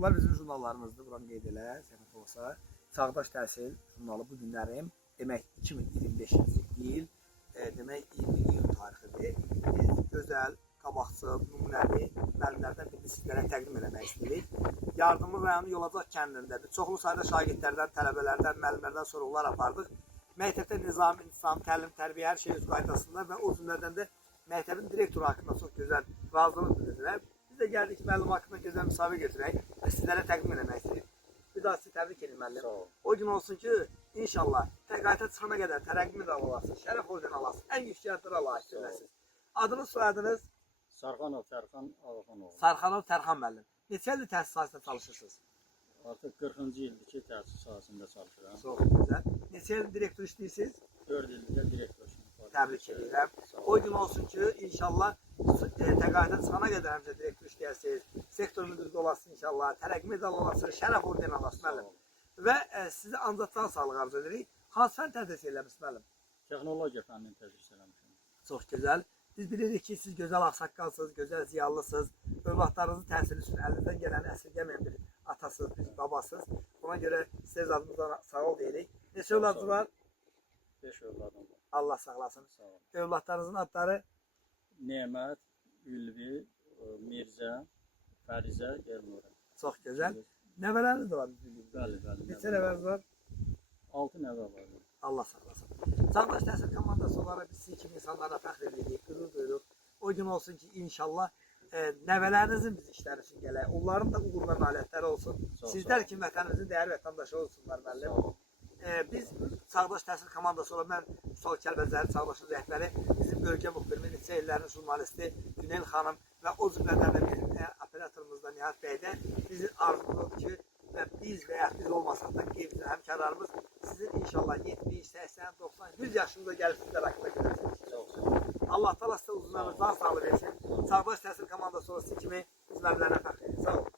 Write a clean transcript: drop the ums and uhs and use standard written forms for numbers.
Bunlar bizim jurnallarımızdır. Buranı qeyd elə, səhv olsa. Çağdaş Təhsil jurnalı bu günlərim, demək 2025-ci il, demək 20 iyun tarixidir. Gözəl, qabaqcıl, nümunəvi müəllimlərdən birini sizlərə təqdim eləmək istəyirik. Yardımlı rayonu Yolacaq kəndindədir. Çoxlu sayda şagirdlərdən, tələbələrdən, müəllimlərdən sorğular apardıq. Məktəbdə nizam, intisam, təlim, tərbiyə, hər şey öz qaydasında və o cümlədən də məktəbin direktoru haqqında çox gözəl razılıq bildirdilər. Biz də gəldik müəllim haqqında gözəl müsabiqə götürək və sizlərə təqdim eləmək istəyirik. Bir daha sizi təbrik edin müəllim. O gün olsun ki, inşallah təqaüdə çıxana qədər tərəqqi medal alasınız, şərəf ordeni alasınız, ən yüksəklərə layiq görüləsiniz. Adınız, soyadınız? Sarxanov Tərxan Ağxanoğlu. Sarxanov Tərxan müəllim. Neçə ildir təhsil sahəsində çalışırsınız? Artıq 40-cı ildir ki, təhsil sahəsində çalışıram. Çox gözəl. Neçə ildir direktor işləyirsiniz? 4 ildir direktor. Təbrik edirəm. O gün olsun ki, inşallah təqaüdə çıxana qədər həmçə direktor işləyəsiniz, sektor müdürü olasınız inşallah, tərəqqi medal alasınız, şərəf ordeni alasınız müəllim. Və sizi ancaqdan sağlıq arzu edirik. Hansı fən tədris eləmişsiniz müəllim? Texnologiya fənnini tədris eləmişəm. Çox gözəl. Biz bilirik ki, siz gözəl ağsaqqalsınız, gözəl ziyallısınız. Övladlarınızın təhsili üçün əlinizdən gələni əsirgəməyən bir atasınız, bir babasınız. Ona görə siz adımızdan sağ ol deyirik. Neçə övladınız var? 5 övladım var. Allah sağlasın. Sağ olun. Övladlarınızın adları? Nemət, Ülvi, Mirzə, Fərizə, Elnurə. Çox gözəl. Nəvələriniz də var bizim bildiğimiz. Bəli. Neçə nəvəniz var? 6 nəvə var. Allah sağlasın. Çağdaş Təhsil komandası olaraq biz sizi kimi insanlara fəxr edirik, qürur duyuruq. O gün olsun ki, inşallah nəvələrinizin biz işləri üçün gələk. Onların da uğur və nailiyyətləri olsun. Sizlər kimi vətənimizin dəyərli vətəndaşı olsunlar müəllim. Biz Çağdaş Təhsil komandası olaraq mən Sol Kəlbəzəri Çağdaşın rəhbəri, bizim bölgə müxbirimiz, neçə illərin jurnalisti Günel xanım və o cümlədən də bir operatorumuz da Nihat bəy də bizim arzumuzdur ki, və biz və ya biz olmasaq da qeybizin həmkarlarımız sizin inşallah 70, 80, 90, 100 yaşında gəlib sizlər haqqında görəcəksiniz. Allah təala sizə uzun ömür, can sağlığı versin. Çağdaş Təhsil komandası olsun kimi biz müəllimlərə fəxr edirik. Sağ olun.